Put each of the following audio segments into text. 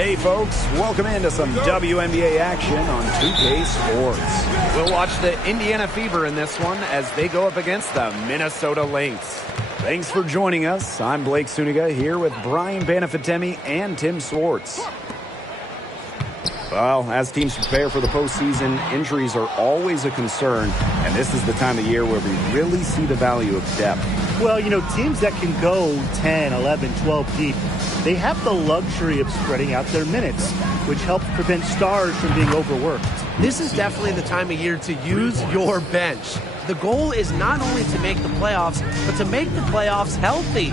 Hey folks, welcome into some WNBA action on 2K Sports. We'll watch the Indiana Fever in this one as they go up against the Minnesota Lynx. Thanks for joining us. I'm Blake Suniga here with Brian Banafitemi and Tim Swartz. Well, as teams prepare for the postseason, injuries are always a concern, and this is the time of year where we really see the value of depth. Well, you know, teams that can go 10, 11, 12 deep, they have the luxury of spreading out their minutes, which helps prevent stars from being overworked. This is definitely the time of year to use your bench. The goal is not only to make the playoffs, but to make the playoffs healthy.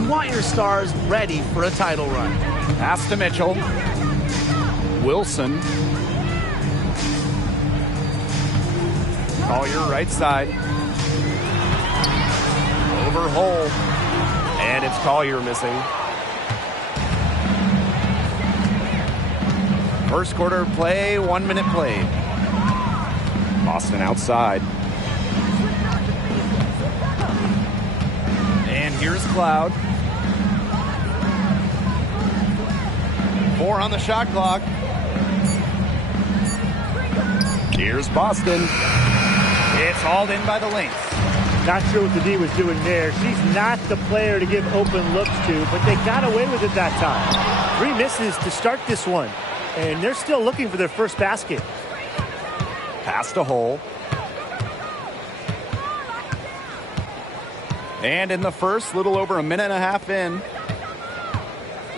You want your stars ready for a title run. Pass to Mitchell. Wilson. Collier right side. Over Hole. And it's Collier missing. First quarter play, 1 minute played. Boston outside. And here's Cloud. 4 on the shot clock. Here's Boston. It's hauled in by the Lynx. Not sure what the D was doing there. She's not the player to give open looks to, but they got away with it that time. 3 misses to start this one, and they're still looking for their first basket. Pass to Hole. And in the first, little over a minute and a half in.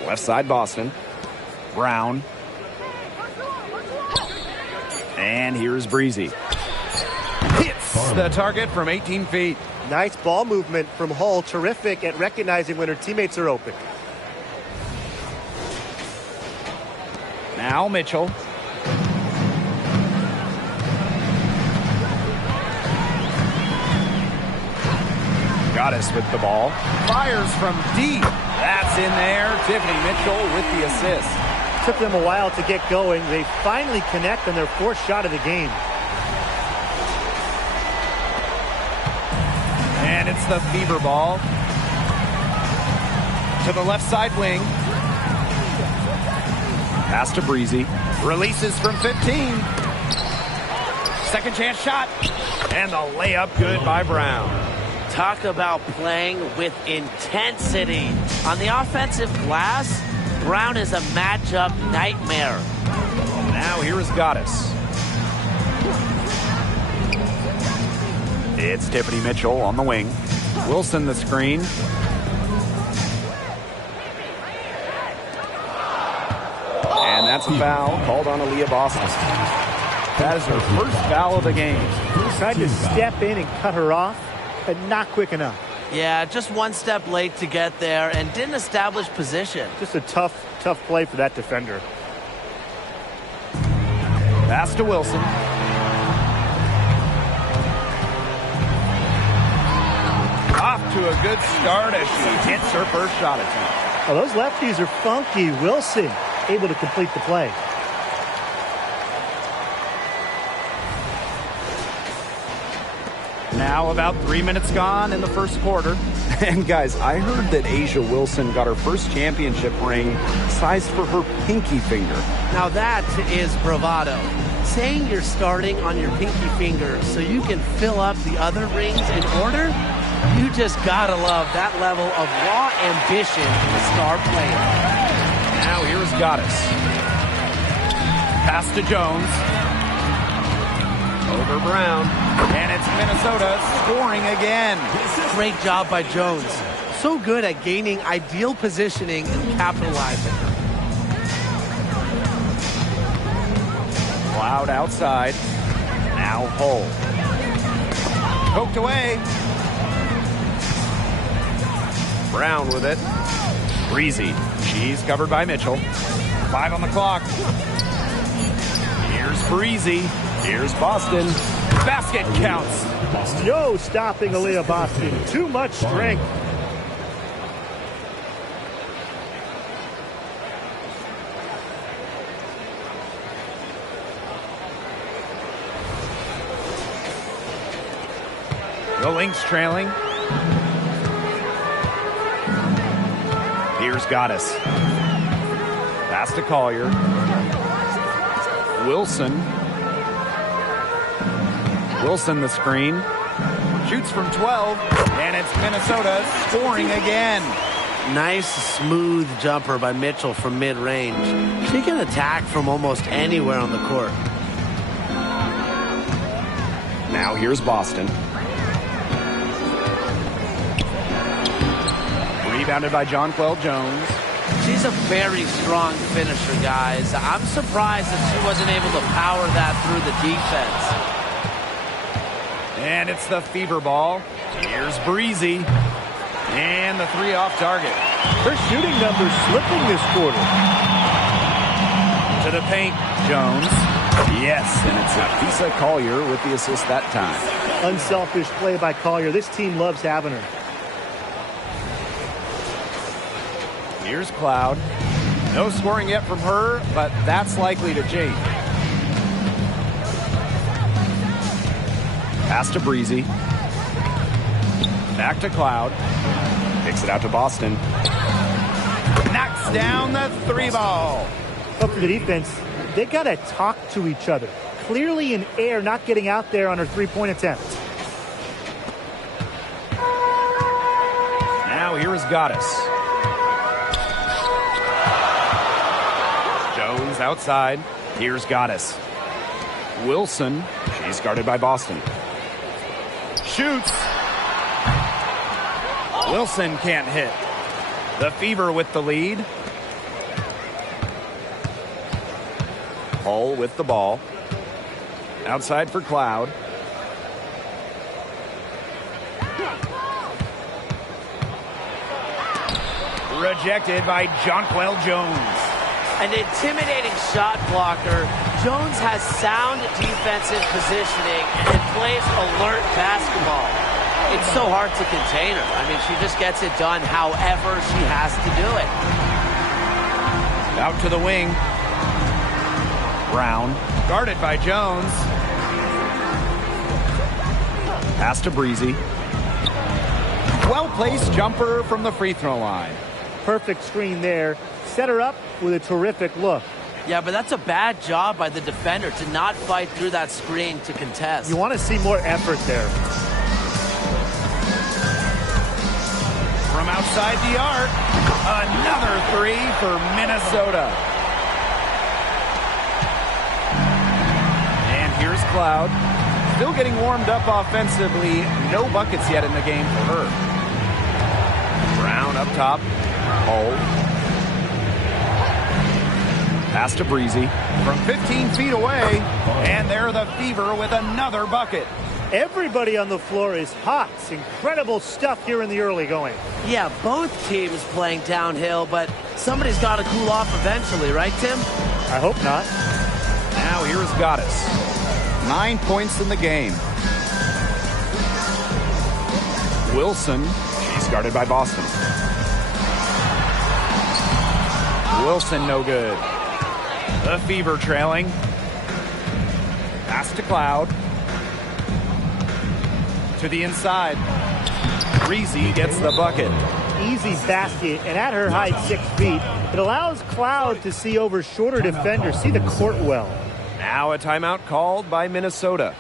Left side Boston. Brown. And here's Breezy. Hits the target from 18 feet. Nice ball movement from Hull. Terrific at recognizing when her teammates are open. Now Mitchell. Goddess with the ball. Fires from deep. That's in there. Tiffany Mitchell with the assist. Took them a while to get going. They finally connect on their 4th shot of the game. And it's the Fever ball. To the left side wing. Pass to Breezy. Releases from 15. Second chance shot. And the layup good by Brown. Talk about playing with intensity. On the offensive glass, Brown is a matchup nightmare. Now here is Goddess. It's Tiffany Mitchell on the wing. Wilson the screen. And that's a foul called on Aaliyah Boston. That is her first foul of the game. Tried to step in and cut her off, but not quick enough. Yeah, just one step late to get there and didn't establish position. Just a tough play for that defender. Pass to Wilson. Off to a good start as she hits her first shot attempt. Well, those lefties are funky. Wilson able to complete the play. Now about 3 minutes gone in the first quarter. And guys, I heard that A'ja Wilson got her first championship ring sized for her pinky finger. Now that is bravado. Saying you're starting on your pinky finger so you can fill up the other rings in order, you just gotta love that level of raw ambition in a star player. Now here's Goddess. Pass to Jones. Over Brown. And it's Minnesota scoring again. Great job by Jones. So good at gaining ideal positioning and capitalizing. Cloud outside. Now Hull. Poked away. Brown with it. Breezy. She's covered by Mitchell. 5 on the clock. Here's Breezy. Here's Boston. Basket counts. No stopping Aaliyah Boston. Too much strength. The Lynx trailing. Here's Goddess. Pass to Collier. Wilson. Wilson the screen. Shoots from 12, and it's Minnesota scoring again. Nice, smooth jumper by Mitchell from mid-range. She can attack from almost anywhere on the court. Now here's Boston. Rebounded by Jonquel Jones. She's a very strong finisher, guys. I'm surprised that she wasn't able to power that through the defense. And it's the Fever ball. Here's Breezy. And the three off target. Her shooting numbers slipping this quarter. To the paint, Jones. Yes, and it's Afisa Collier with the assist that time. Unselfish play by Collier. This team loves having her. Here's Cloud. No scoring yet from her, but that's likely to change. Pass to Breezy. Back to Cloud. Kicks it out to Boston. Knocks down the three ball. But for the defense, they got to talk to each other. Clearly in air, not getting out there on her three-point attempt. Now here is Goddess. Jones outside. Here's Goddess. Wilson. She's guarded by Boston. Shoots. Wilson can't hit. The Fever with the lead. Hull with the ball. Outside for Cloud. Rejected by Jonquel Jones. An intimidating shot blocker. Jones has sound defensive positioning and plays alert basketball. It's so hard to contain her. I mean, she just gets it done however she has to do it. Out to the wing. Brown. Guarded by Jones. Pass to Breezy. Well-placed jumper from the free throw line. Perfect screen there. Set her up with a terrific look. Yeah, but that's a bad job by the defender to not fight through that screen to contest. You want to see more effort there. From outside the arc, another three for Minnesota. And here's Cloud. Still getting warmed up offensively. No buckets yet in the game for her. Brown up top. Hull. Pass to Breezy. From 15 feet away. And they're the Fever with another bucket. Everybody on the floor is hot. It's incredible stuff here in the early going. Yeah, both teams playing downhill, but somebody's got to cool off eventually, right, Tim? I hope not. Now here is Goddess. 9 points in the game. Wilson. She's guarded by Boston. Wilson no good. The Fever trailing. Pass to Cloud. To the inside. Breezy gets the bucket. Easy basket, and at her height, 6 feet, it allows Cloud to see over shorter defenders, see the court well. Now a timeout called by Minnesota.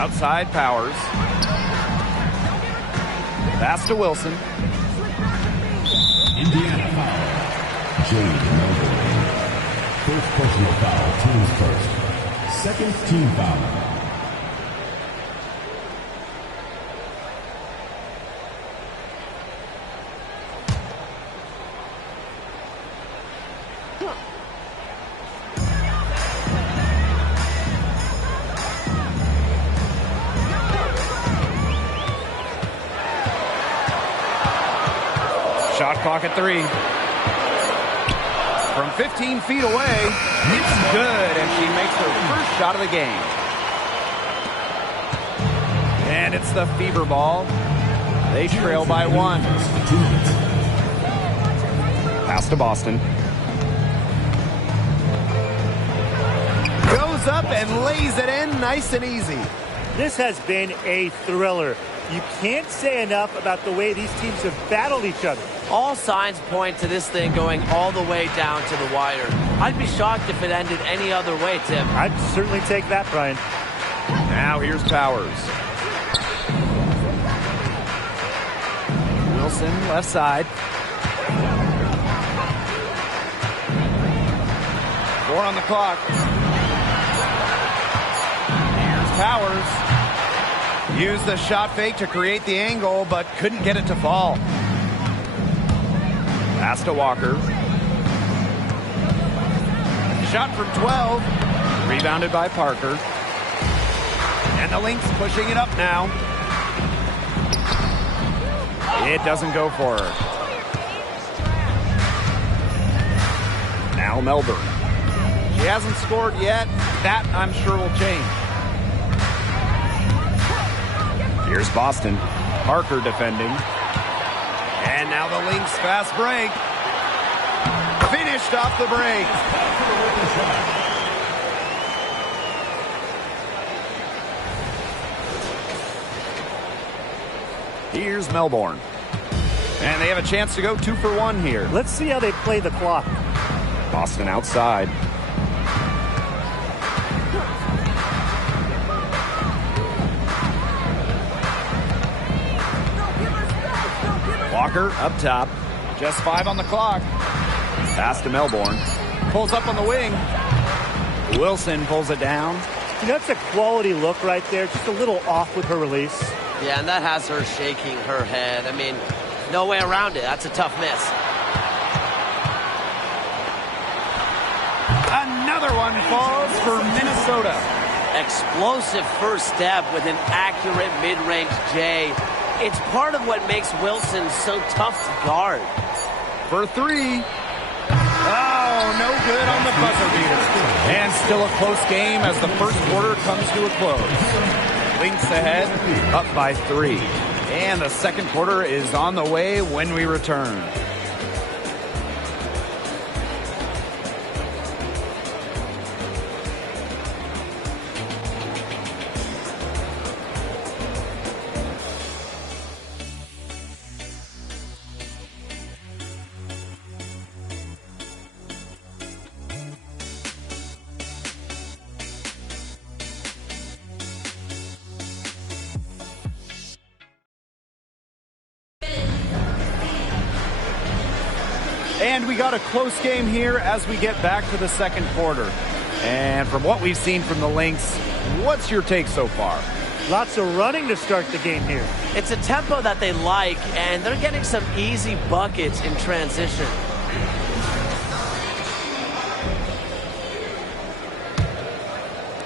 Outside Powers. Pass to Wilson. Indiana foul. Jade Melvin. First personal foul, team's first. Second team foul. Shot clock at 3. From 15 feet away, it's good, and she makes her first shot of the game. And it's the Fever ball. They trail by 1. Pass to Boston. Goes up and lays it in nice and easy. This has been a thriller. You can't say enough about the way these teams have battled each other. All signs point to this thing going all the way down to the wire. I'd be shocked if it ended any other way, Tim. I'd certainly take that, Brian. Now here's Powers. Wilson, left side. 4 on the clock. Here's Powers. Used the shot fake to create the angle, but couldn't get it to fall. Pass to Walker. Shot from 12. Rebounded by Parker. And the Lynx pushing it up now. It doesn't go for her. Now Melbourne. She hasn't scored yet. That, I'm sure, will change. Here's Boston. Parker defending. And now the Lynx fast break. Finished off the break. Here's Melbourne. And they have a chance to go 2 for 1 here. Let's see how they play the clock. Boston outside. Walker up top. Just 5 on the clock. Pass to Melbourne. Pulls up on the wing. Wilson pulls it down. You know, that's a quality look right there. Just a little off with her release. Yeah, and that has her shaking her head. I mean, no way around it. That's a tough miss. Another one falls for Minnesota. Explosive first step with an accurate mid-range J. It's part of what makes Wilson so tough to guard. For 3. Oh, no good on the buzzer beater. And still a close game as the first quarter comes to a close. Lynx ahead, up by 3. And the second quarter is on the way when we return. And we got a close game here as we get back to the second quarter. And from what we've seen from the Lynx, what's your take so far? Lots of running to start the game here. It's a tempo that they like, and they're getting some easy buckets in transition.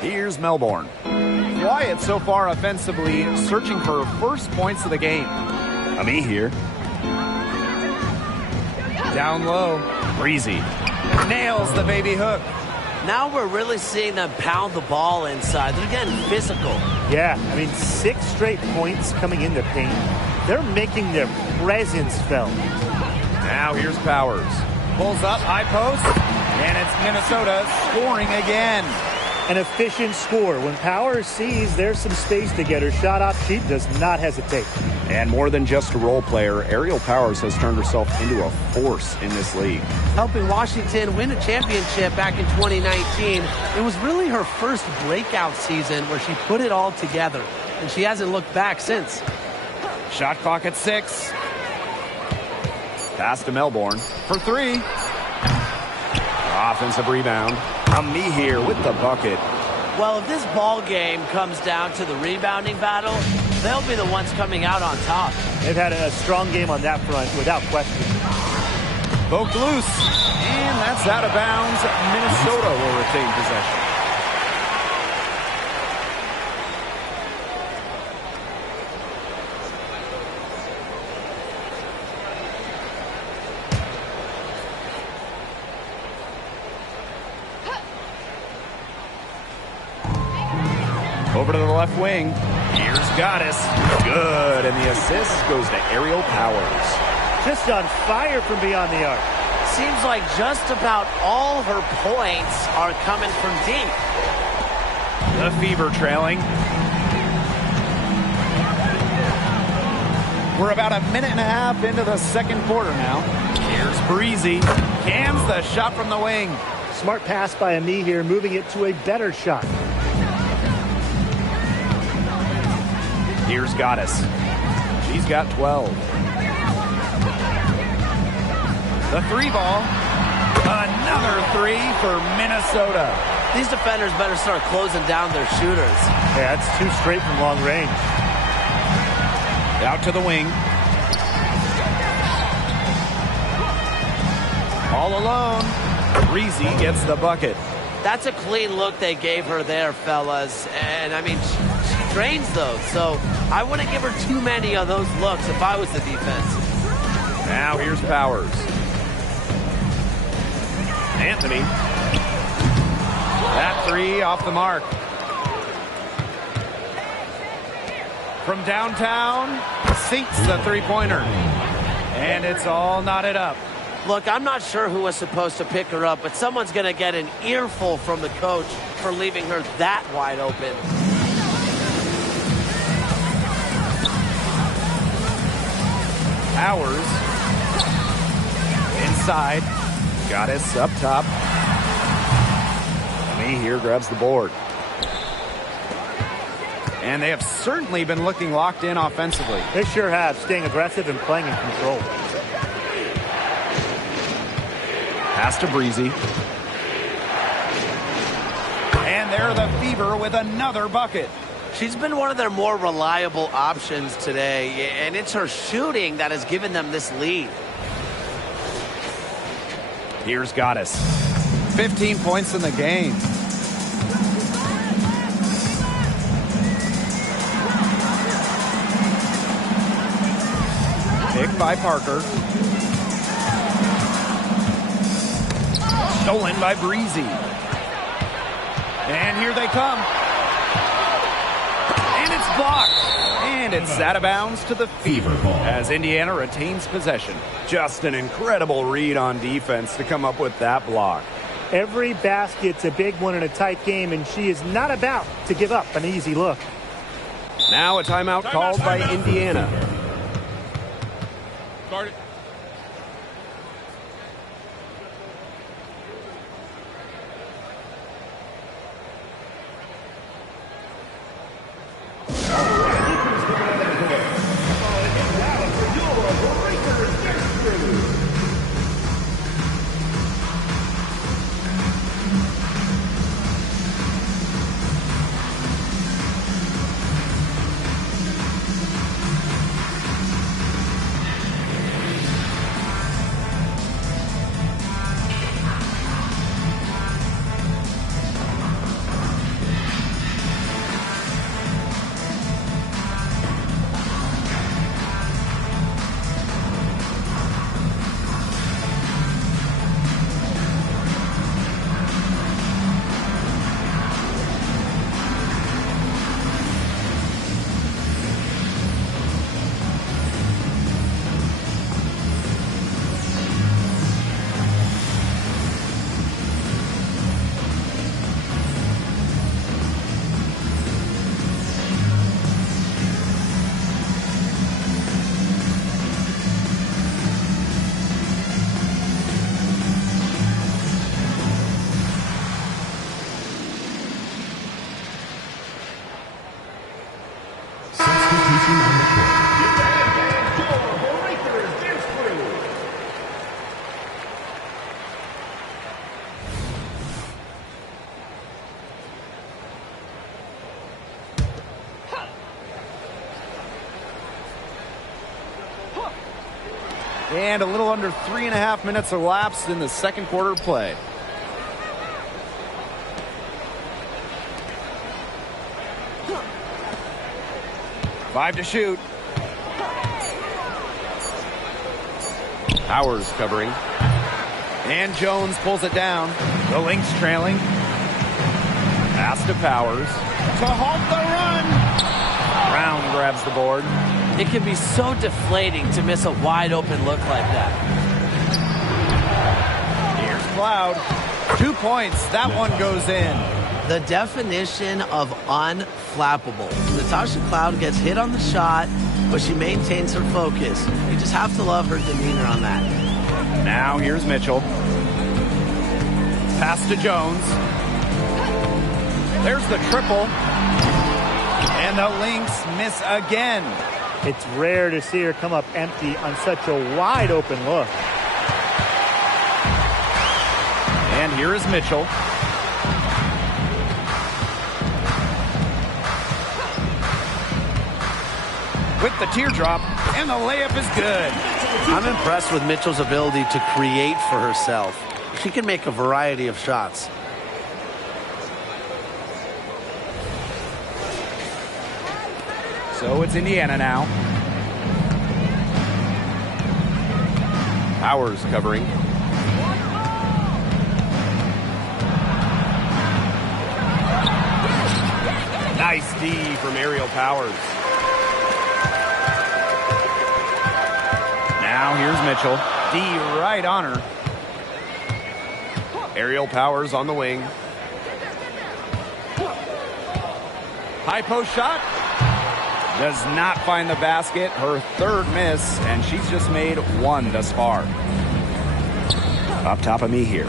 Here's Melbourne. Quiet so far offensively, searching for her first points of the game. Ami here. Down low. Breezy. Nails the baby hook. Now we're really seeing them pound the ball inside. They're getting physical. Yeah, I mean, 6 straight points coming in the paint. They're making their presence felt. Now here's Powers. Pulls up, high post, and it's Minnesota scoring again. an efficient scorer. When Powers sees there's some space to get her shot off, she does not hesitate. And more than just a role player, Aerial Powers has turned herself into a force in this league. Helping Washington win a championship back in 2019. It was really her first breakout season where she put it all together, and she hasn't looked back since. Shot clock at 6. Pass to Melbourne for 3. Offensive rebound. Me here with the bucket. Well, if this ball game comes down to the rebounding battle, they'll be the ones coming out on top. They've had a strong game on that front, without question. Poked loose. And that's out of bounds. Minnesota will retain possession. Over to the left wing. Here's Goddess. Good. And the assist goes to Aerial Powers. Just on fire from beyond the arc. Seems like just about all her points are coming from deep. The Fever trailing. We're about a minute and a half into the second quarter now. Here's Breezy. Cams the shot from the wing. Smart pass by Ami here, moving it to a better shot. Here's Goddess. She's got 12. The 3 ball. Another 3 for Minnesota. These defenders better start closing down their shooters. Yeah, that's 2 straight from long range. Out to the wing. All alone. Breezy gets the bucket. That's a clean look they gave her there, fellas. And, I mean, she drains those. So I wouldn't give her too many of those looks if I was the defense. Now here's Powers. Anthony. That 3 off the mark. From downtown, sinks the 3-pointer. And it's all knotted up. Look, I'm not sure who was supposed to pick her up, but someone's going to get an earful from the coach for leaving her that wide open. Powers. Inside. Goddess up top. Me here grabs the board. And they have certainly been looking locked in offensively. They sure have, staying aggressive and playing in control. Pass to Breezy. And they're the Fever with another bucket. She's been one of their more reliable options today, and it's her shooting that has given them this lead. Here's Goddess. 15 points in the game. Pick by Parker. Stolen by Breezy. And here they come. And it's blocked. And it's out of bounds to the Fever as Indiana retains possession. Just an incredible read on defense to come up with that block. Every basket's a big one in a tight game, and she is not about to give up an easy look. Now a timeout called by Indiana. Guard it. substitution on the court. And a little under 3.5 minutes elapsed in the second quarter of play. Five to shoot. Powers covering. And Jones pulls it down. The Lynx trailing. Pass to Powers. To halt the run. Brown grabs the board. It can be so deflating to miss a wide open look like that. Here's Cloud. 2 points. That one goes in. The definition of unflappable. Natasha Cloud gets hit on the shot, but she maintains her focus. You just have to love her demeanor on that. Now here's Mitchell. Pass to Jones. There's the triple. And the Lynx miss again. It's rare to see her come up empty on such a wide open look. And here is Mitchell. With the teardrop, and the layup is good. I'm impressed with Mitchell's ability to create for herself. She can make a variety of shots. So it's Indiana now. Powers covering. Nice D from Aerial Powers. Now here's Mitchell. D right on her. Aerial Powers on the wing. High post shot. Does not find the basket. Her third miss, and she's just made one thus far. Up top of me here.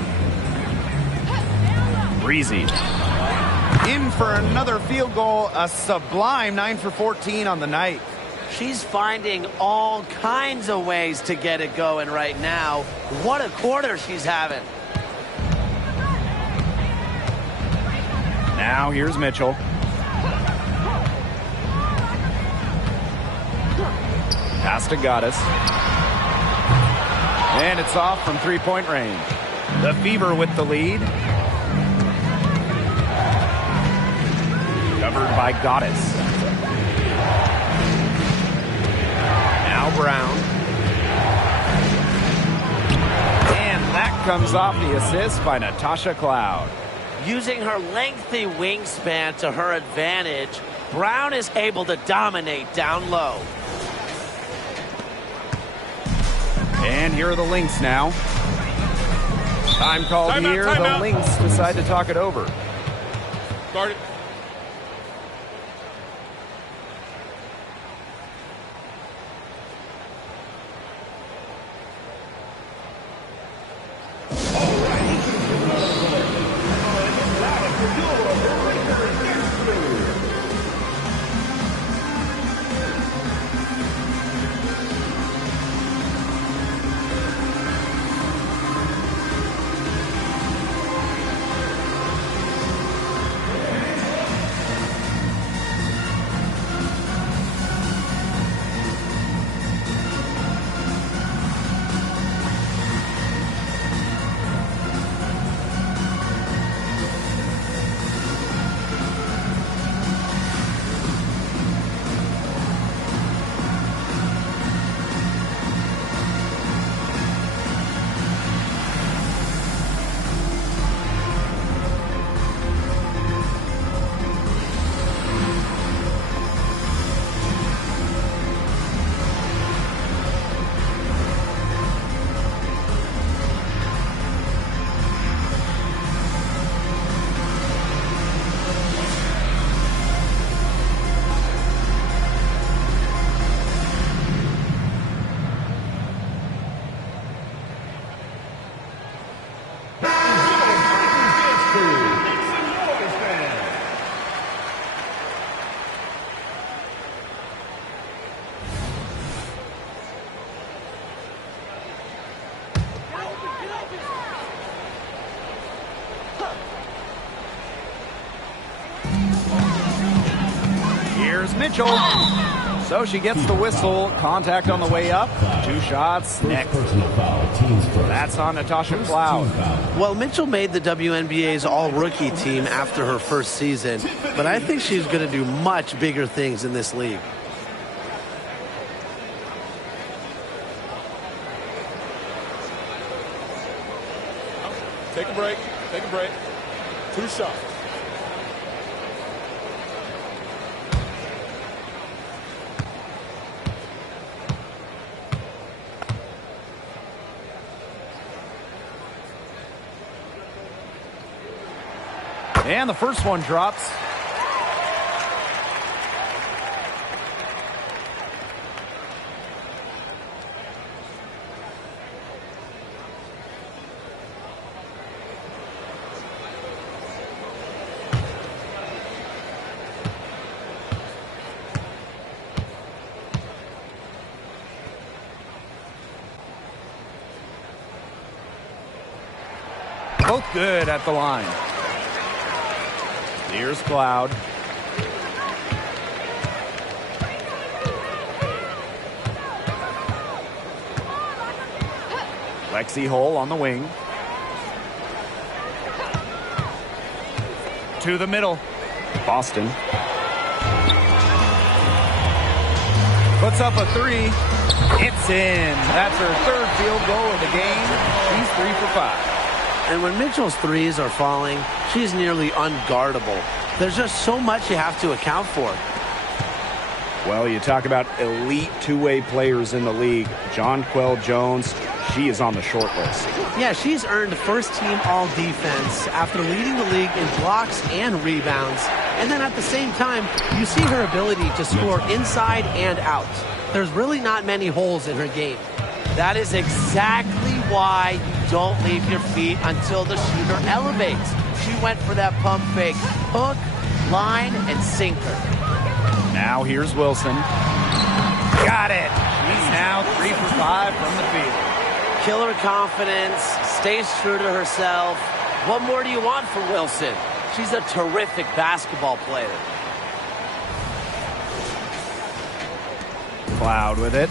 Breezy. In for another field goal. A sublime 9 for 14 on the night. She's finding all kinds of ways to get it going right now. What a quarter she's having. Now here's Mitchell. Pass to Goddess. And it's off from three-point range. The Fever with the lead. Covered by Goddess. Now Brown. And that comes off the assist by Natasha Cloud. Using her lengthy wingspan to her advantage, Brown is able to dominate down low. And here are the Lynx now. Time called here. The Lynx decide to talk it over. Start it. Here's Mitchell. So she gets the whistle. Contact on the way up. 2 shots next. Personal foul, teams first. That's on Natasha Cloud. Well, Mitchell made the WNBA's all-rookie team after her first season, but I think she's going to do much bigger things in this league. Take a break. Take a break. 2 shots. And the first one drops. Both good at the line. Here's Cloud. Lexi Hull on the wing. To the middle. Boston. Puts up a 3. It's in. That's her 3rd field goal of the game. She's 3 for 5. And when Mitchell's threes are falling, she's nearly unguardable. There's just so much you have to account for. Well, you talk about elite two-way players in the league. Jonquel Jones, she is on the short list. Yeah, she's earned first-team all-defense after leading the league in blocks and rebounds. And then at the same time, you see her ability to score inside and out. There's really not many holes in her game. That is exactly why you don't leave your feet until the shooter elevates. She went for that pump fake. Hook, line, and sinker. Now here's Wilson. Got it. She's now 3 for 5 from the field. Killer confidence, stays true to herself. What more do you want from Wilson? She's a terrific basketball player. Cloud with it.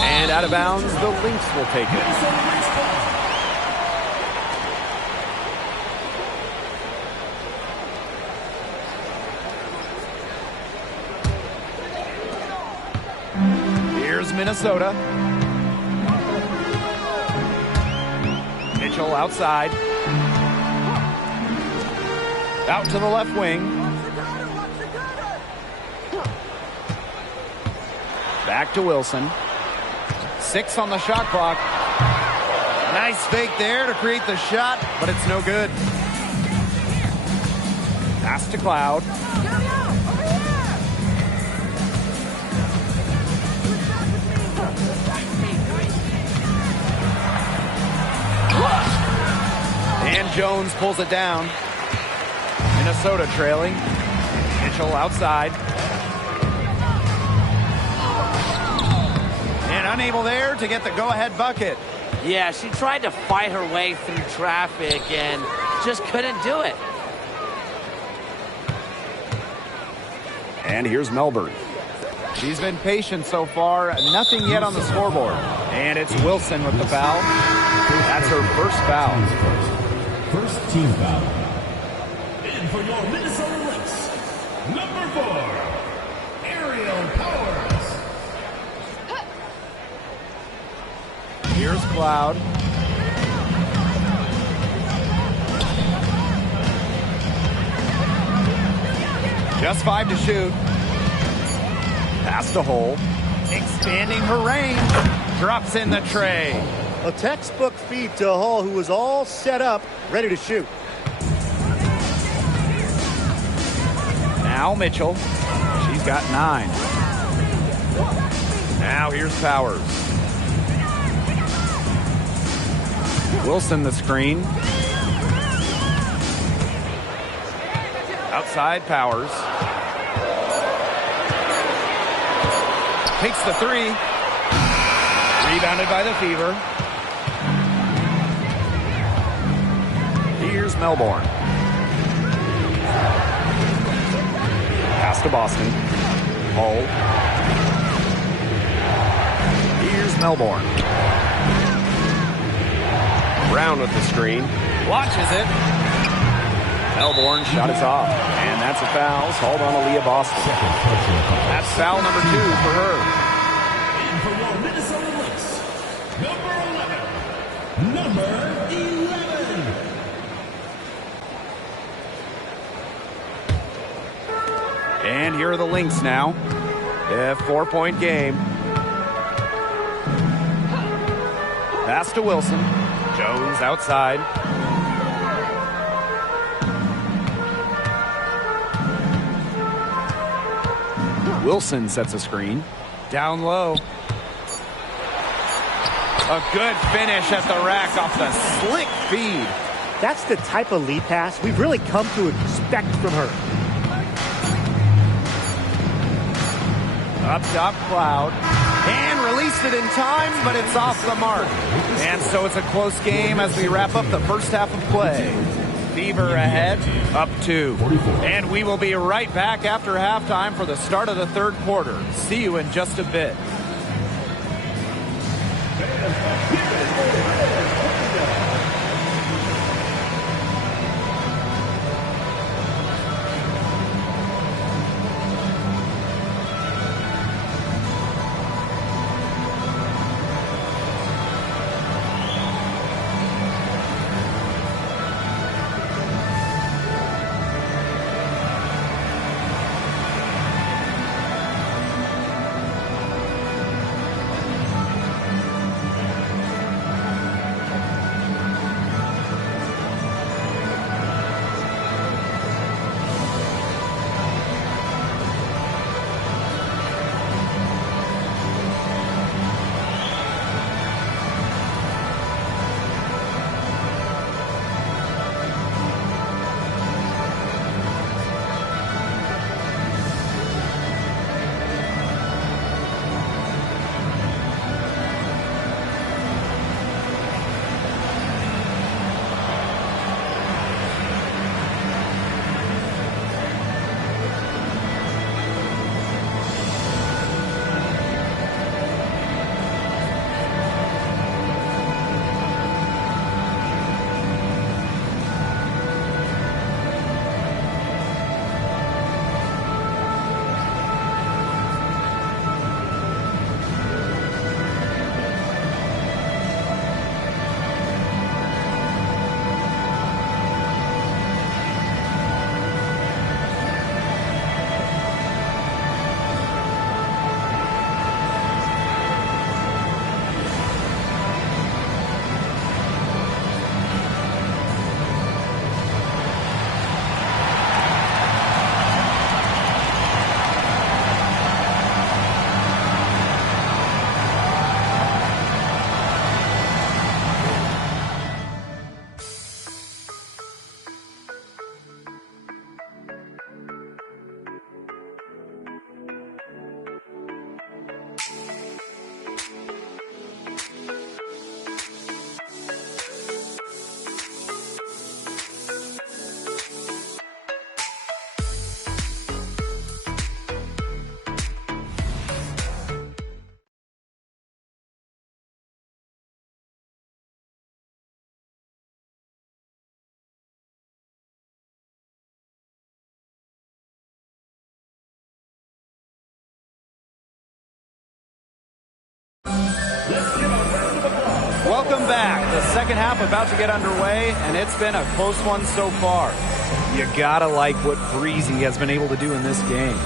And out of bounds, the Lynx will take it. Here's Minnesota. Mitchell outside. Out to the left wing. Back to Wilson. 6 on the shot clock. Nice fake there to create the shot, but it's no good. Pass to Cloud. And Jones pulls it down. Minnesota trailing. Mitchell outside. And unable there to get the go-ahead bucket. Yeah, she tried to fight her way through traffic and just couldn't do it. And here's Melbourne. She's been patient so far. Nothing yet on the scoreboard. And it's Wilson with the foul. That's her first foul. First team foul. And for your Minnesota Lynx, number 4, Aerial Powers. Here's Cloud. Just 5 to shoot. Pass to Hull. Expanding her range. Drops in the tray. A textbook feed to Hull, who was all set up, ready to shoot. Now Mitchell. She's got 9. Now here's Powers. Wilson the screen. Outside Powers. Takes the 3. Rebounded by the Fever. Here's Melbourne. Pass to Boston. Hull. Here's Melbourne. Brown with the screen. Watches it. Melbourne shot is off. And that's a foul. Called on Aaliyah Boston. That's foul number 2 for her. And for your Minnesota Lynx, number 11. And here are the Lynx now. A 4-point game. Pass to Wilson. Jones outside. Wilson sets a screen. Down low. A good finish at the rack off the slick feed. That's the type of lead pass we've really come to expect from her. Up top, Cloud. And released it in time, but it's off the mark. And so it's a close game as we wrap up the first half of play. Fever ahead, up 2. And we will be right back after halftime for the start of the third quarter. See you in just a bit. Welcome back. The second half about to get underway, and it's been a close one so far. You gotta like what Breezy has been able to do in this game.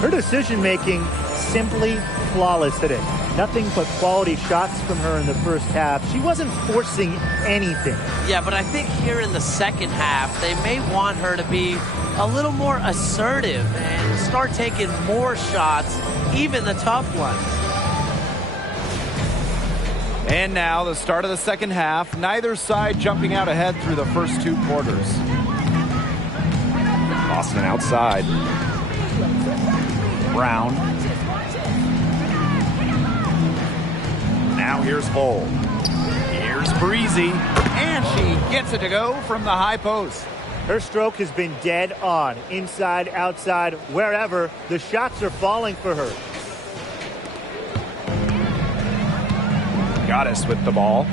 Her decision-making simply flawless today. Nothing but quality shots from her in the first half. She wasn't forcing anything. Yeah, but I think here in the second half, they may want her to be a little more assertive and start taking more shots, even the tough ones. And now the start of the second half. Neither side jumping out ahead through the first 2 quarters. Boston outside. Brown. Now here's Hull. Here's Breezy. And she gets it to go from the high post. Her stroke has been dead on. Inside, outside, wherever. The shots are falling for her. Goddess with the ball.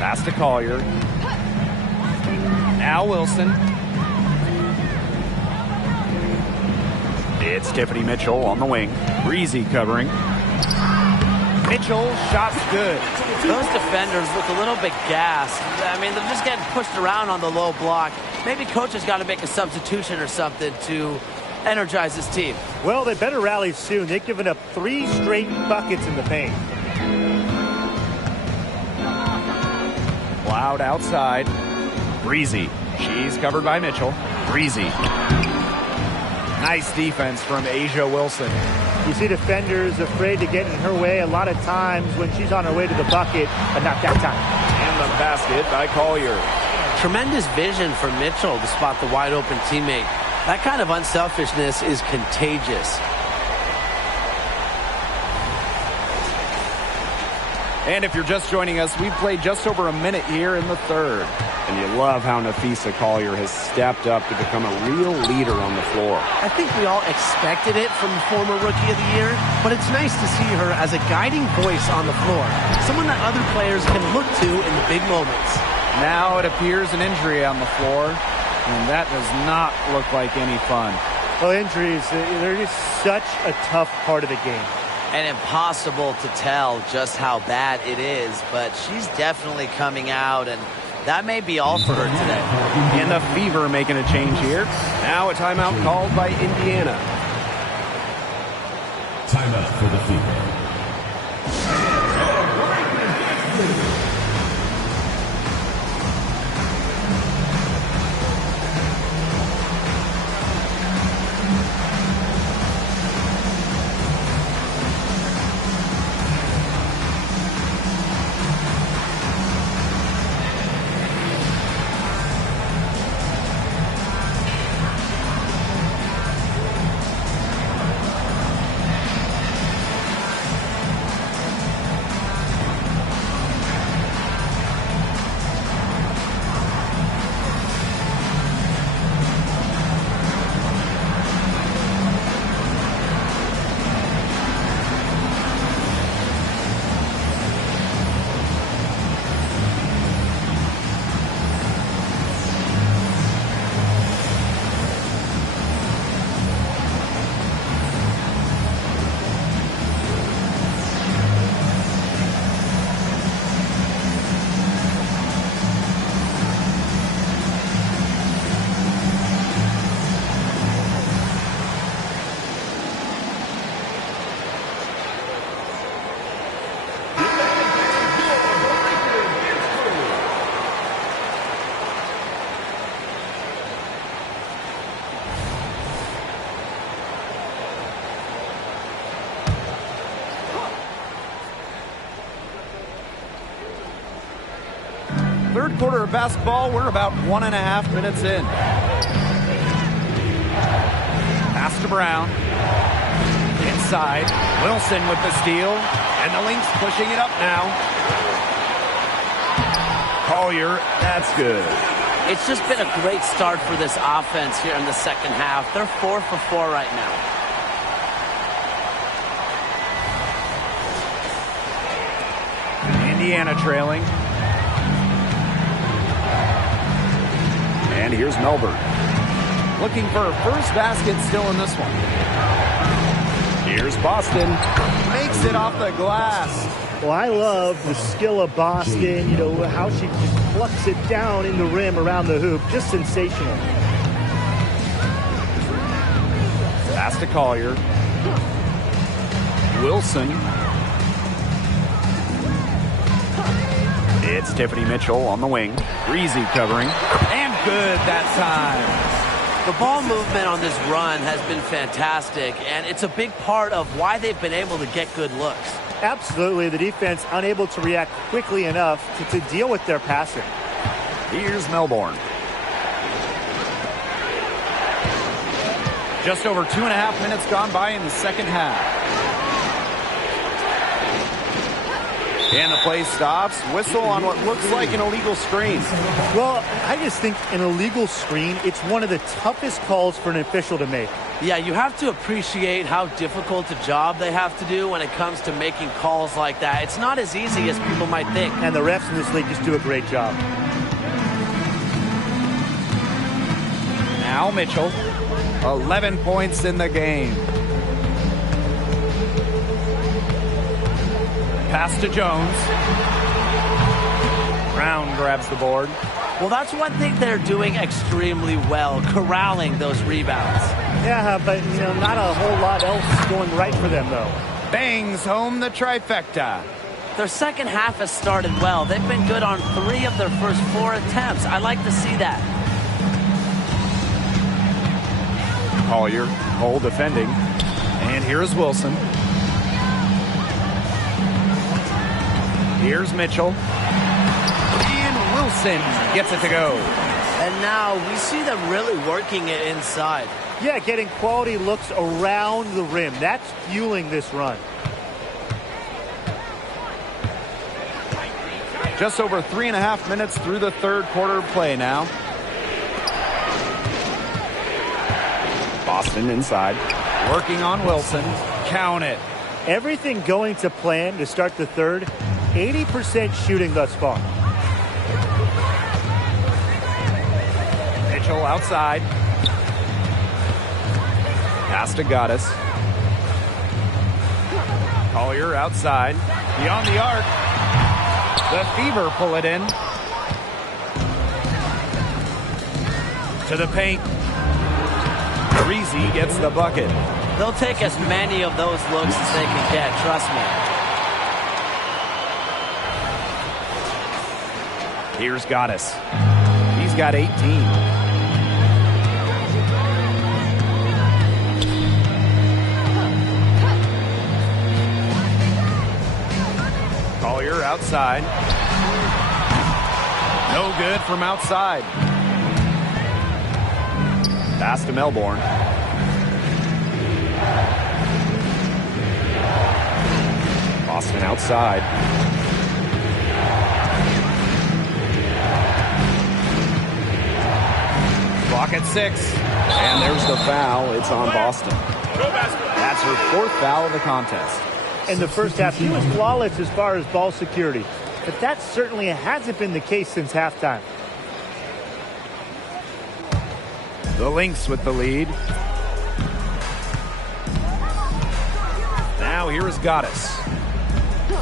Pass to Collier. Now Wilson. It's Tiffany Mitchell on the wing. Breezy covering. Mitchell, shot's good. Those defenders look a little bit gassed. I mean, they're just getting pushed around on the low block. Maybe coach has got to make a substitution or something to energize his team. Well, they better rally soon. They've given up 3 straight buckets in the paint. Loud outside. Breezy. She's covered by Mitchell. Breezy. Nice defense from Asia Wilson. You see defenders afraid to get in her way a lot of times when she's on her way to the bucket, but not that time. And the basket by Collier. Tremendous vision for Mitchell to spot the wide open teammate. That kind of unselfishness is contagious. And if you're just joining us, we've played just over a minute here in the third. And you love how Nafisa Collier has stepped up to become a real leader on the floor. I think we all expected it from former Rookie of the Year, but it's nice to see her as a guiding voice on the floor. Someone that other players can look to in the big moments. Now it appears an injury on the floor, and that does not look like any fun. Well, injuries, they're just such a tough part of the game. And impossible to tell just how bad it is, but she's definitely coming out, and that may be all for her today. And the Fever making a change here. Now a timeout called by Indiana. Timeout for the Fever. Third quarter of basketball, we're about 1.5 minutes in. Pass to Brown. Inside. Wilson with the steal. And the Lynx pushing it up now. Collier, that's good. It's just been a great start for this offense here in the second half. They're 4 for 4 right now. Indiana trailing. And here's Melbourne. Looking for her first basket still in this one. Here's Boston. Makes it off the glass. Well, I love the skill of Boston, you know, how she just plucks it down in the rim around the hoop. Just sensational. Pass to Collier. Wilson. It's Tiffany Mitchell on the wing. Breezy covering. And good that time. The ball movement on this run has been fantastic, and it's a big part of why they've been able to get good looks. Absolutely. The defense unable to react quickly enough to deal with their passing. Here's Melbourne. Just over 2.5 minutes gone by in the second half. And the play stops. Whistle on what looks like an illegal screen. Well, I just think an illegal screen, it's one of the toughest calls for an official to make. Yeah, you have to appreciate how difficult a job they have to do when it comes to making calls like that. It's not as easy as people might think. And the refs in this league just do a great job. Now Mitchell, 11 points in the game. Pass to Jones. Brown grabs the board. Well, that's one thing they're doing extremely well, corralling those rebounds. Yeah, but, not a whole lot else going right for them, though. Bangs home the trifecta. Their second half has started well. They've been good on 3 of their first 4 attempts. I like to see that. Collier, Cole defending. And here's Wilson. Here's Mitchell. And Wilson gets it to go. And now we see them really working it inside. Yeah, getting quality looks around the rim. That's fueling this run. Just over 3.5 minutes through the third quarter of play now. Boston inside. Working on Wilson. Count it. Everything going to plan to start the third. 80% shooting thus far. Mitchell outside. Pass to Goddess. Collier outside. Beyond the arc. The Fever pull it in. To the paint. Breezy gets the bucket. They'll take as many of those looks as they can get, trust me. Here's Goddess. He's got 18. Collier outside. No good from outside. Pass to Melbourne. Boston outside. Clock at 6. And there's the foul. It's on Boston. That's her 4th foul of the contest. In the first half, he was flawless as far as ball security. But that certainly hasn't been the case since halftime. The Lynx with the lead. Now here is Goddess.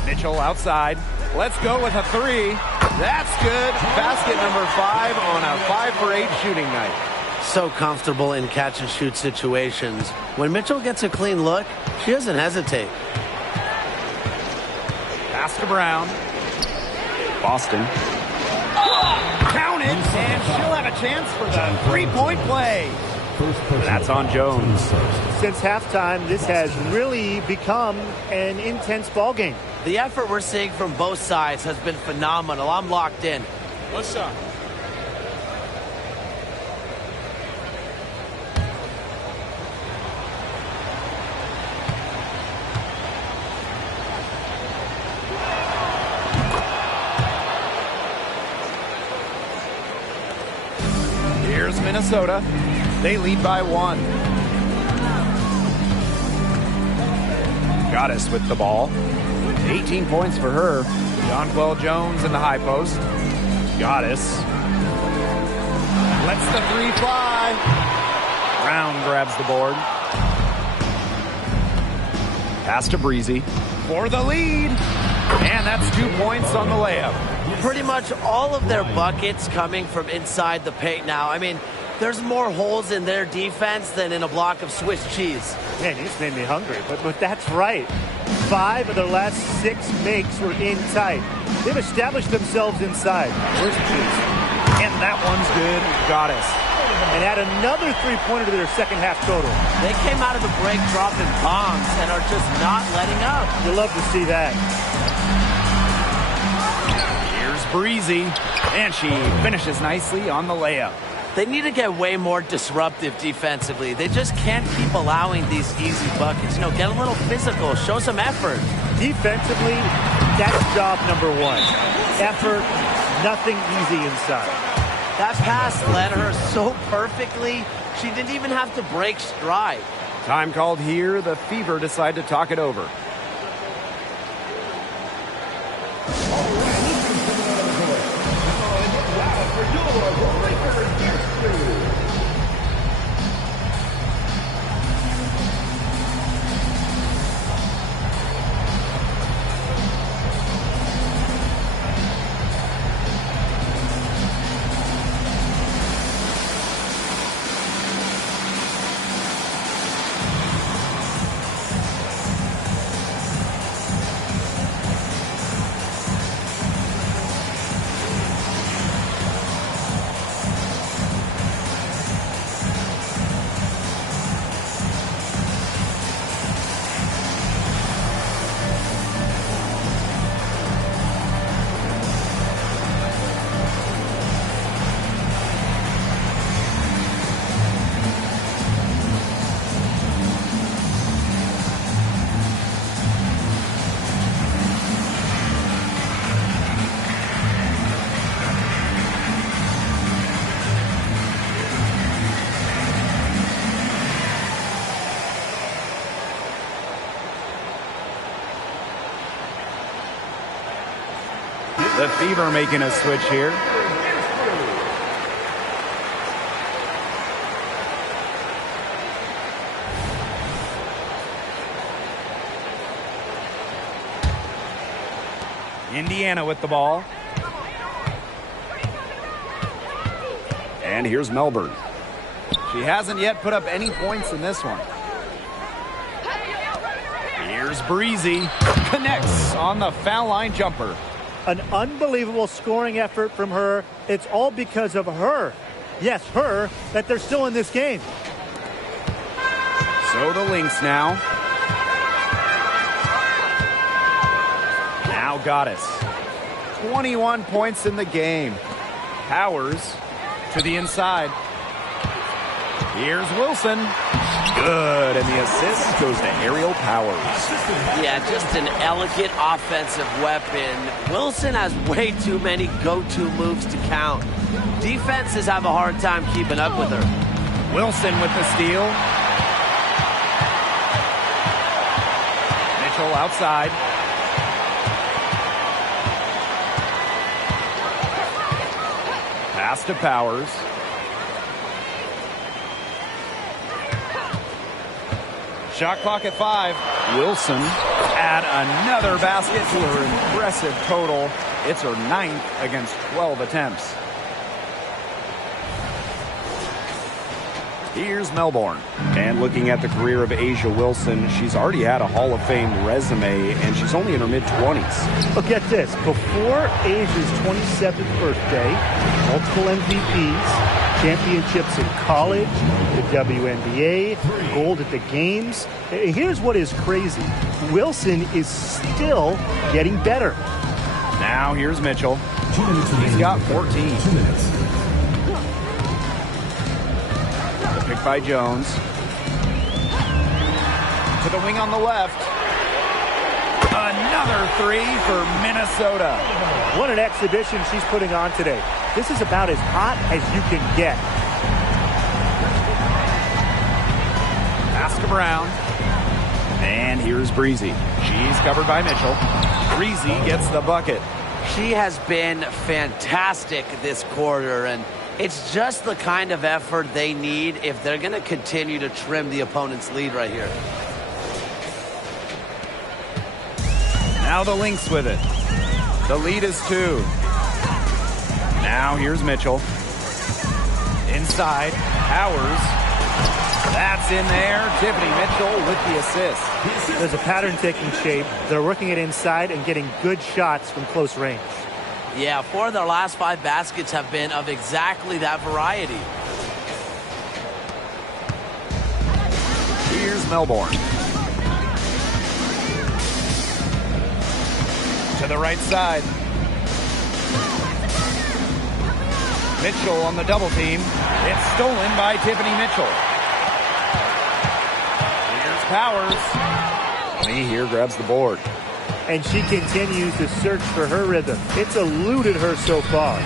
Mitchell outside. Let's go with a 3. That's good. Basket number 5 on a 5 for 8 shooting night. So comfortable in catch and shoot situations. When Mitchell gets a clean look, she doesn't hesitate. Pass to Brown. Boston. Count it, and she'll have a chance for the 3-point play. That's on Jones. Since halftime, this has really become an intense ball game. The effort we're seeing from both sides has been phenomenal. I'm locked in. One shot. Here's Minnesota. They lead by 1. Goddess with the ball. 18 points for her. Jonquel Jones in the high post. Goddess. Lets the 3 fly. Brown grabs the board. Pass to Breezy for the lead. And that's 2 points on the layup. Pretty much all of their buckets coming from inside the paint now. I mean, there's more holes in their defense than in a block of Swiss cheese. Man, you just made me hungry, but that's right. 5 of their last 6 makes were in tight. They've established themselves inside. Where's the cheese? And that one's good. Goddess. And add another 3-pointer to their second half total. They came out of the break dropping bombs and are just not letting up. You love to see that. Here's Breezy. And she finishes nicely on the layup. They need to get way more disruptive defensively. They just can't keep allowing these easy buckets. Get a little physical, show some effort. Defensively, That's job number one. Effort, nothing easy inside. That pass led her so perfectly, she didn't even have to break stride. Time called here. The Fever decide to talk it over. The Fever making a switch here. Indiana with the ball. And here's Melbourne. She hasn't yet put up any points in this one. Here's Breezy. Connects on the foul line jumper. An unbelievable scoring effort from her. It's all because of her. Yes, her, that they're still in this game. So the Lynx now. Now Goddess. 21 points in the game. Powers to the inside. Here's Wilson. Good, and the assist goes to Aerial Powers. Yeah, just an elegant offensive weapon. Wilson has way too many go-to moves to count. Defenses have a hard time keeping up with her. Wilson with the steal. Mitchell outside. Pass to Powers. Shot clock at 5. Wilson add another basket to her impressive total. It's her 9th against 12 attempts. Here's Melbourne. And looking at the career of A'ja Wilson, she's already had a Hall of Fame resume, and she's only in her mid-20s. Look at this. Before A'ja's 27th birthday, multiple MVPs, championships in college, the WNBA, gold at the games. Here's what is crazy. Wilson is still getting better. Now here's Mitchell. He's got 14. 2 minutes. The pick by Jones. To the wing on the left. Another 3 for Minnesota. What an exhibition she's putting on today. This is about as hot as you can get. Pass to Brown. And here's Breezy. She's covered by Mitchell. Breezy gets the bucket. She has been fantastic this quarter, and it's just the kind of effort they need if they're going to continue to trim the opponent's lead right here. Now the Lynx with it. The lead is 2. Now here's Mitchell. Inside. Powers. That's in there. Tiffany Mitchell with the assist. There's a pattern taking shape. They're working it inside and getting good shots from close range. Yeah, 4 of their last 5 baskets have been of exactly that variety. Here's Melbourne. To the right side. Mitchell on the double team. It's stolen by Tiffany Mitchell. Here's Powers. Lee here grabs the board. and she continues to search for her rhythm. It's eluded her so far.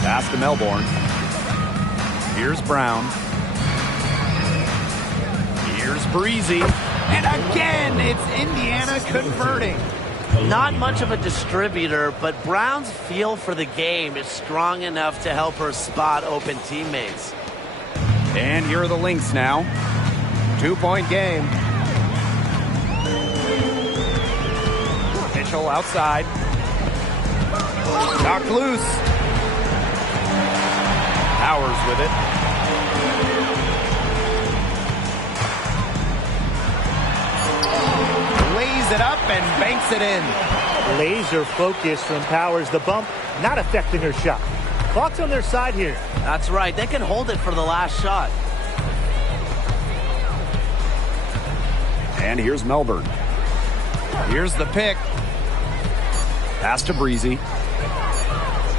Pass to Melbourne. Here's Brown. Here's Breezy. And again, it's Indiana converting. Not much of a distributor, but Brown's feel for the game is strong enough to help her spot open teammates. And here are the Lynx now. 2-point game. Mitchell outside. Knocked loose. Powers with it. Lays it up and banks it in. Laser focus from Powers. The bump not affecting her shot. Clock's on their side here. That's right. They can hold it for the last shot. And here's Melbourne. Here's the pick. Pass to Breezy.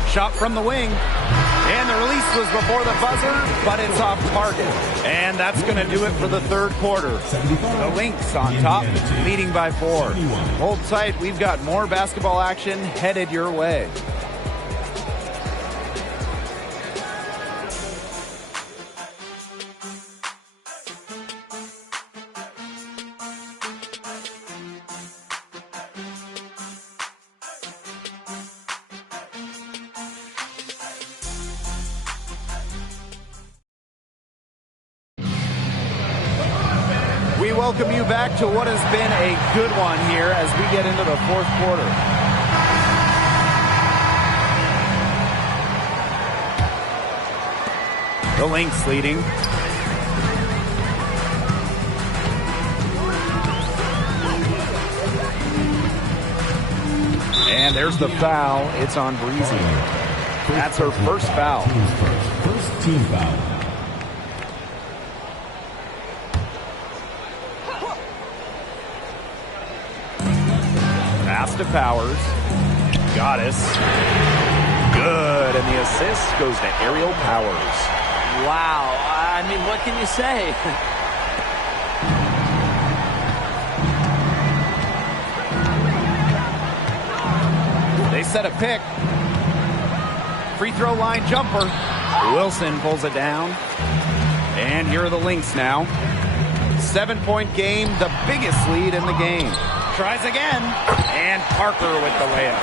Shot from the wing. And the release was before the buzzer, but it's off target. And that's going to do it for the third quarter. The Lynx on top, leading by 4. Hold tight. We've got more basketball action headed your way. We welcome you back to what has been a good one here as we get into the fourth quarter. The Lynx leading. And there's the foul. It's on Breezy. That's her first foul. First team foul. Pass to Powers. Goddess. Good. And the assist goes to Aerial Powers. Wow. I mean, what can you say? They set a pick. Free throw line jumper. Wilson pulls it down. And here are the Lynx now. 7-point game, the biggest lead in the game. Tries again. And Parker with the layup.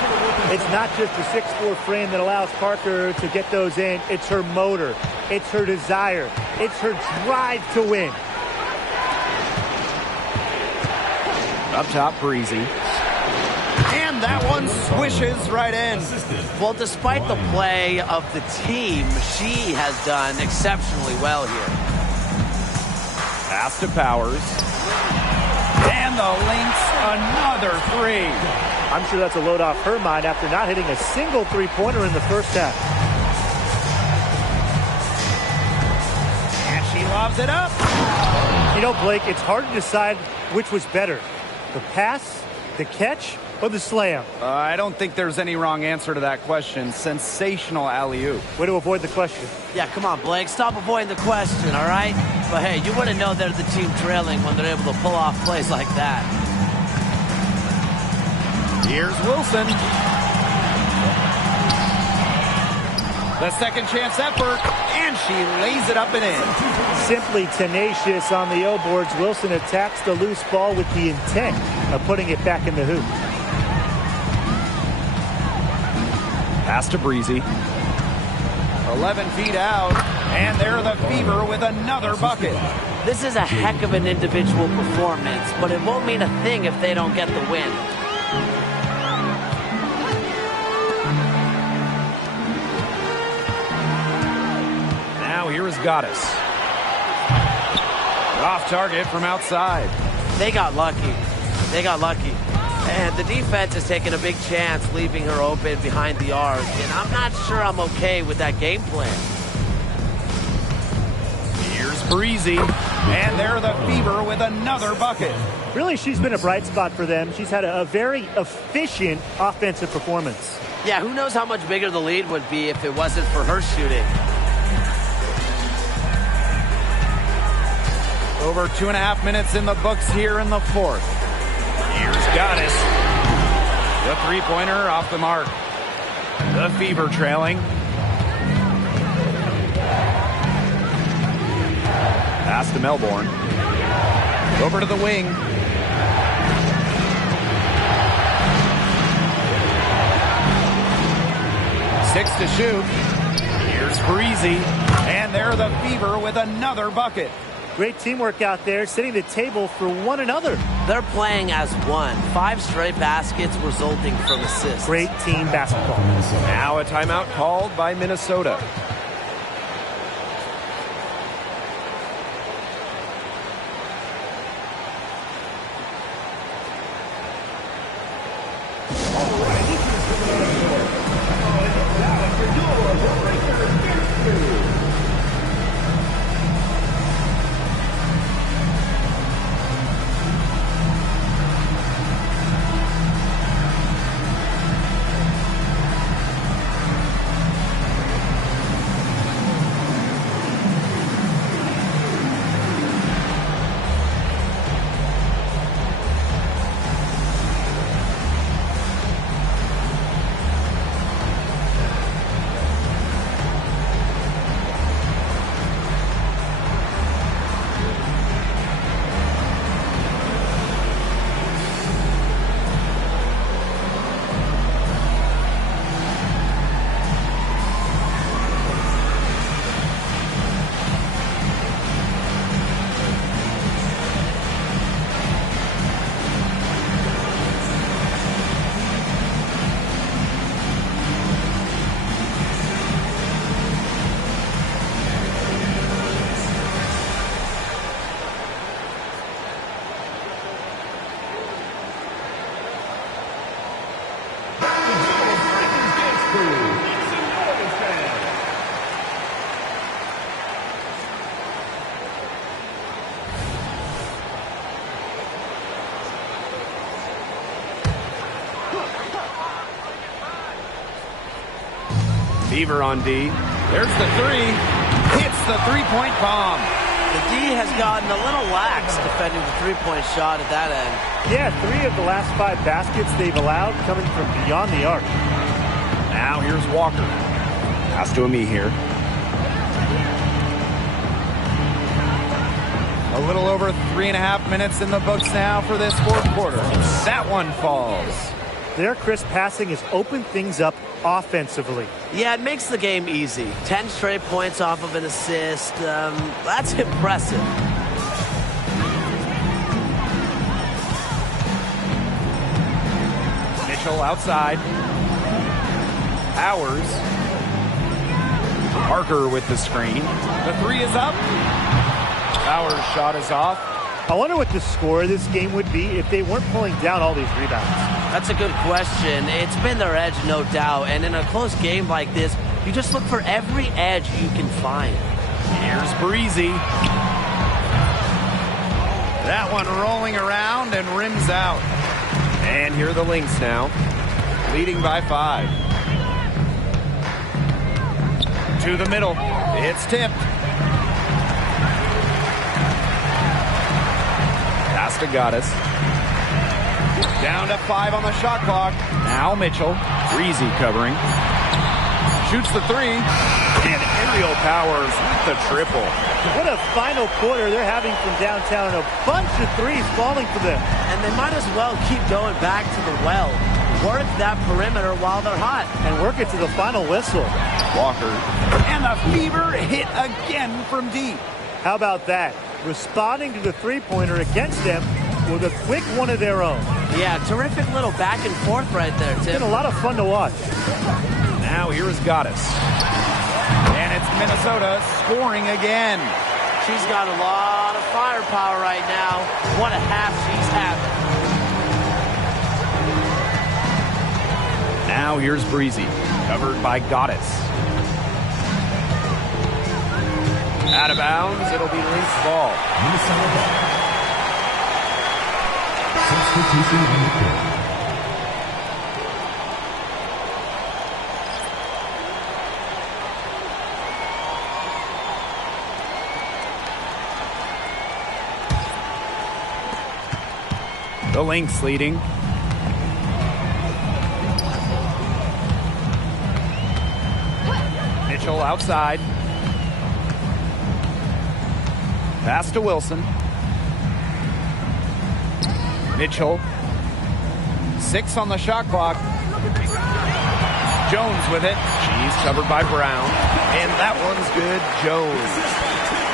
It's not just the 6'4" frame that allows Parker to get those in. It's her motor. It's her desire. It's her drive to win. Up top, Breezy. And that one swishes right in. Well, despite the play of the team, she has done exceptionally well here. Pass to Powers. And the Lynx, another 3. I'm sure that's a load off her mind after not hitting a single three-pointer in the first half. And she lobs it up. You know, Blake, it's hard to decide which was better. The pass, the catch, or the slam? I don't think there's any wrong answer to that question. Sensational alley-oop. Way to avoid the question. Yeah, come on, Blake. Stop avoiding the question, all right? But hey, you wouldn't know they're the team trailing when they're able to pull off plays like that. Here's Wilson. The second chance effort, and she lays it up and in. Simply tenacious on the O-boards. Wilson attacks the loose ball with the intent of putting it back in the hoop. Pass to Breezy. 11 feet out, and there the Fever with another bucket. This is a heck of an individual performance, but it won't mean a thing if they don't get the win. Now here is Goddess. Off target from outside. They got lucky. They got lucky. And the defense is taking a big chance, leaving her open behind the arc. And I'm not sure I'm okay with that game plan. Here's Breezy. And there the Fever with another bucket. Really, she's been a bright spot for them. She's had a very efficient offensive performance. Yeah, who knows how much bigger the lead would be if it wasn't for her shooting. Over 2.5 minutes in the books here in the fourth. Here's Goddess. The three-pointer off the mark. The Fever trailing. Pass to Melbourne. Over to the wing. 6 to shoot. Here's Breezy. And there the Fever with another bucket. Great teamwork out there, setting the table for one another. They're playing as one. 5 straight baskets resulting from assists. Great team basketball. Now a timeout called by Minnesota. Fever on D. There's the three. Hits the three-point bomb. The D has gotten a little lax defending the three-point shot at that end. Yeah, 3 of the last 5 baskets they've allowed coming from beyond the arc. Now here's Walker. Pass to Ami here. A little over 3.5 minutes in the books now for this fourth quarter. That one falls. Their crisp passing has opened things up offensively. Yeah, it makes the game easy. 10 straight points off of an assist. That's impressive. Mitchell outside. Powers. Parker with the screen. The three is up. Powers' shot is off. I wonder what the score of this game would be if they weren't pulling down all these rebounds. That's a good question. It's been their edge, no doubt. And in a close game like this, you just look for every edge you can find. Here's Breezy. That one rolling around and rims out. And here are the Lynx now, leading by 5. To the middle. It's tipped. Pass to Goddess. Down to 5 on the shot clock. Now Mitchell. Breezy covering. Shoots the three. And Aerial Powers with the triple. What a final quarter they're having from downtown. A bunch of threes falling for them. And they might as well keep going back to the well. Work that perimeter while they're hot. And work it to the final whistle. Walker. And the Fever hit again from deep. How about that? Responding to the three-pointer against them with a quick one of their own. Yeah, terrific little back and forth right there, Tim. Been a lot of fun to watch. Now here is Goddess. And it's Minnesota scoring again. She's got a lot of firepower right now. What a half she's having. Now here's Breezy, covered by Goddess. Out of bounds, it'll be Lynx ball. Minnesota ball. Substitution on the court. The Lynx leading. Mitchell outside. Pass to Wilson. Mitchell. 6 on the shot clock. Jones with it. She's covered by Brown. And that one's good. Jones.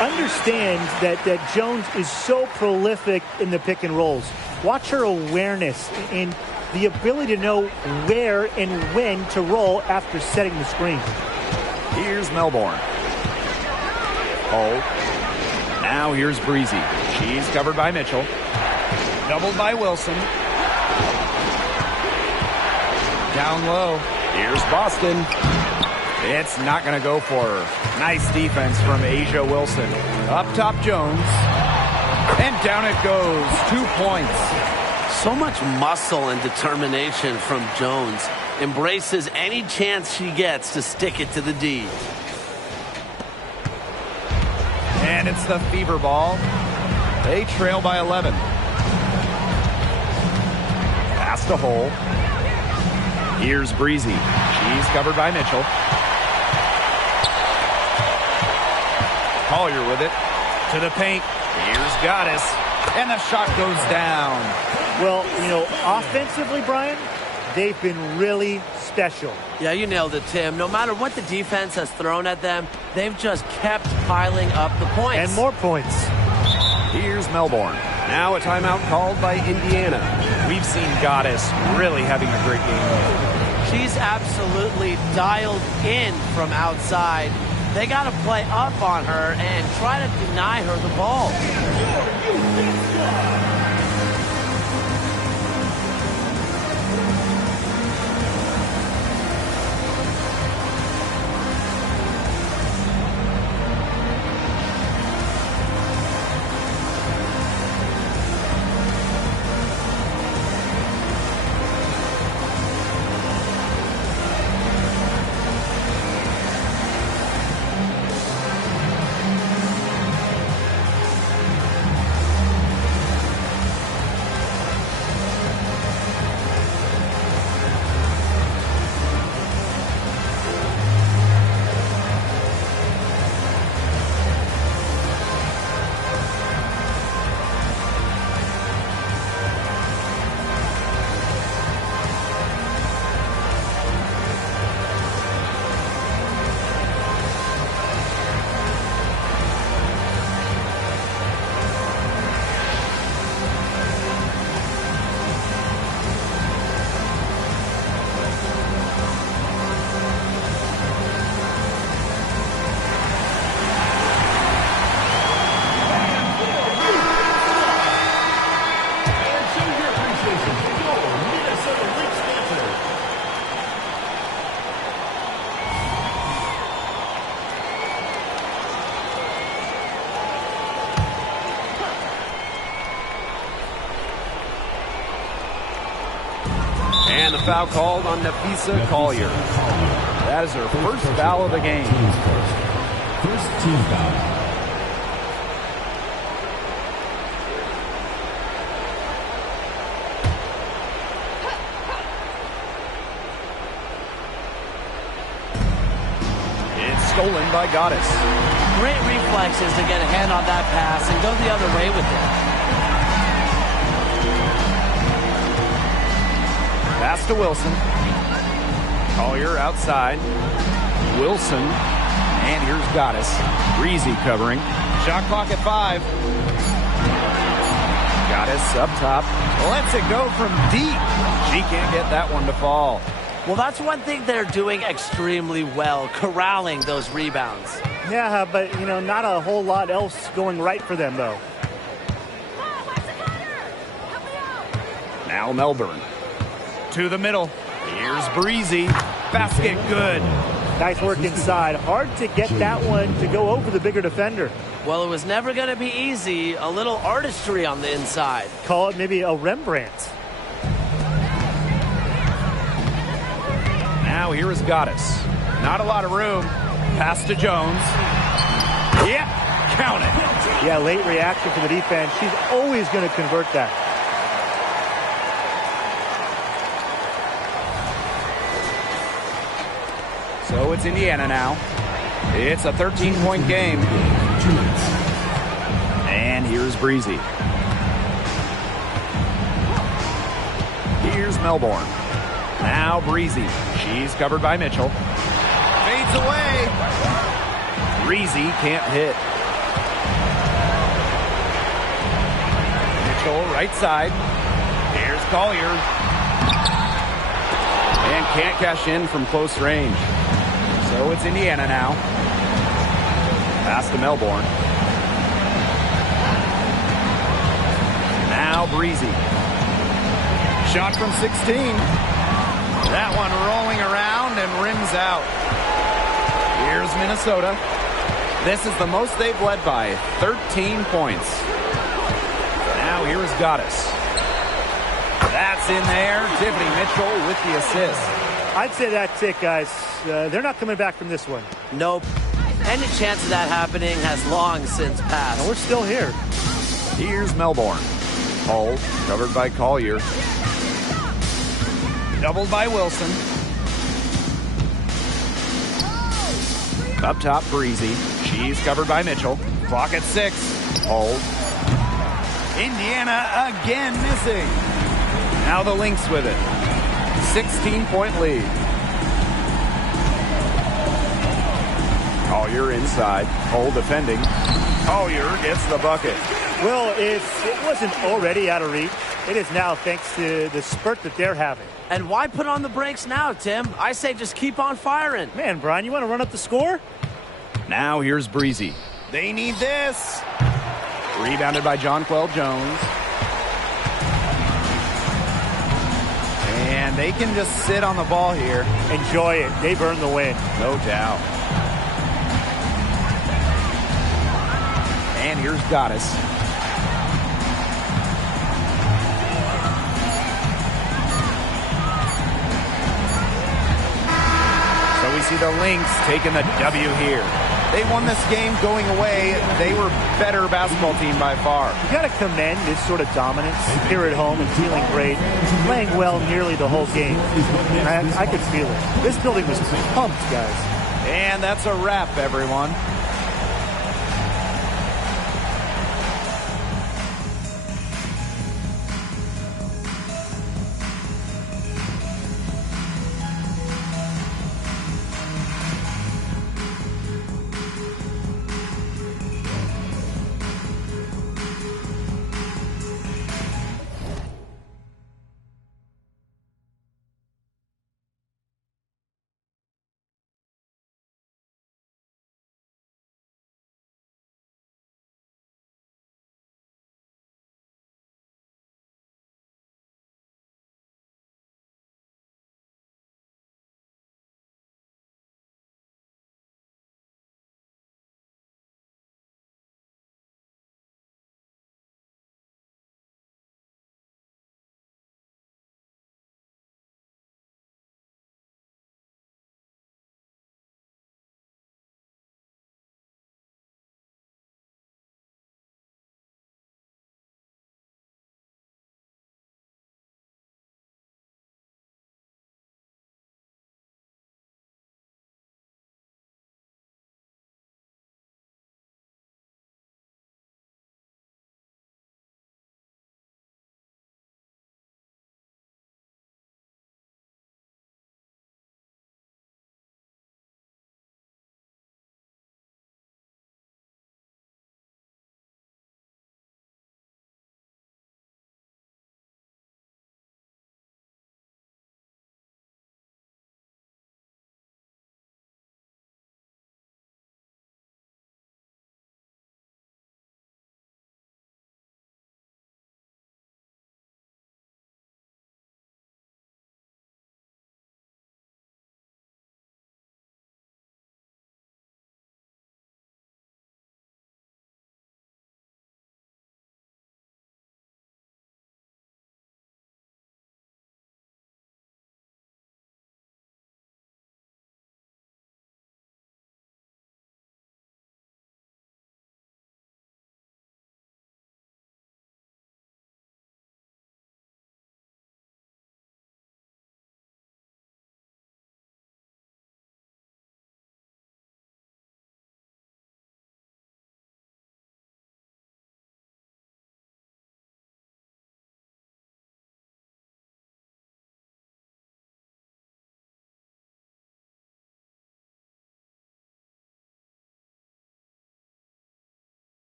Understand that Jones is so prolific in the pick and rolls. Watch her awareness and the ability to know where and when to roll after setting the screen. Here's Melbourne. Now here's Breezy. She's covered by Mitchell. Doubled by Wilson. Down low. Here's Boston. It's not going to go for her. Nice defense from Asia Wilson. Up top, Jones. And down it goes. 2 points. So much muscle and determination from Jones. Embraces any chance she gets to stick it to the D. And it's the Fever ball. They trail by 11. Pass to Hole. Here's Breezy. She's covered by Mitchell. Collier with it. To the paint. Here's Goddess. And the shot goes down. Well, offensively, Brian, they've been really special. Yeah, you nailed it, Tim. No matter what the defense has thrown at them, they've just kept piling up the points. And more points. Here's Melbourne. Now a timeout called by Indiana. We've seen Goddess really having a great game. She's absolutely dialed in from outside. They got to play up on her and try to deny her the ball. And the foul called on Nafisa Collier. That is her first foul of the game. First team foul. It's stolen by Goddess. Great reflexes to get a hand on that pass and go the other way with it. Pass to Wilson. Collier outside. Wilson. And here's Goddess. Breezy covering. Shot clock at 5. Goddess up top. Lets it go from deep. She can't get that one to fall. Well, that's one thing they're doing extremely well, corralling those rebounds. Yeah, but, not a whole lot else going right for them, though. Now Melbourne. To the middle. Here's Breezy. Basket good. Nice work inside. Hard to get that one to go over the bigger defender. Well, it was never going to be easy. A little artistry on the inside. Call it maybe a Rembrandt. Now here is Goddess. Not a lot of room. Pass to Jones. Yep, count it. Yeah, late reaction for the defense. She's always going to convert that. So it's Indiana now. It's a 13-point game. And here's Breezy. Here's Melbourne. Now Breezy. She's covered by Mitchell. Fades away. Breezy can't hit. Mitchell right side. Here's Collier. And can't cash in from close range. So it's Indiana now. Pass to Melbourne. Now Breezy. Shot from 16. That one rolling around and rims out. Here's Minnesota. This is the most they've led by, 13 points. Now here's Goddess. That's in there. Tiffany Mitchell with the assist. I'd say that's it, guys. They're not coming back from this one. Nope. Any chance of that happening has long since passed. And we're still here. Here's Melbourne. Hull covered by Collier. Doubled by Wilson. Up top, Breezy. She's covered by Mitchell. Clock at 6. Hold. Indiana again missing. Now the Lynx with it. 16-point lead. Collier inside. Hull defending. Collier gets the bucket. Well, if it wasn't already out of reach, it is now thanks to the spurt that they're having. And why put on the brakes now, Tim? I say just keep on firing. Man, Brian, you want to run up the score? Now here's Breezy. They need this. Rebounded by Jonquel Jones. And they can just sit on the ball here. Enjoy it. They've earned the win. No doubt. And here's Goddess. So we see the Lynx taking the W here. They won this game going away. They were better basketball team by far. You got to commend this sort of dominance here at home and feeling great, playing well nearly the whole game. I could feel it. This building was pumped, guys. And that's a wrap, everyone.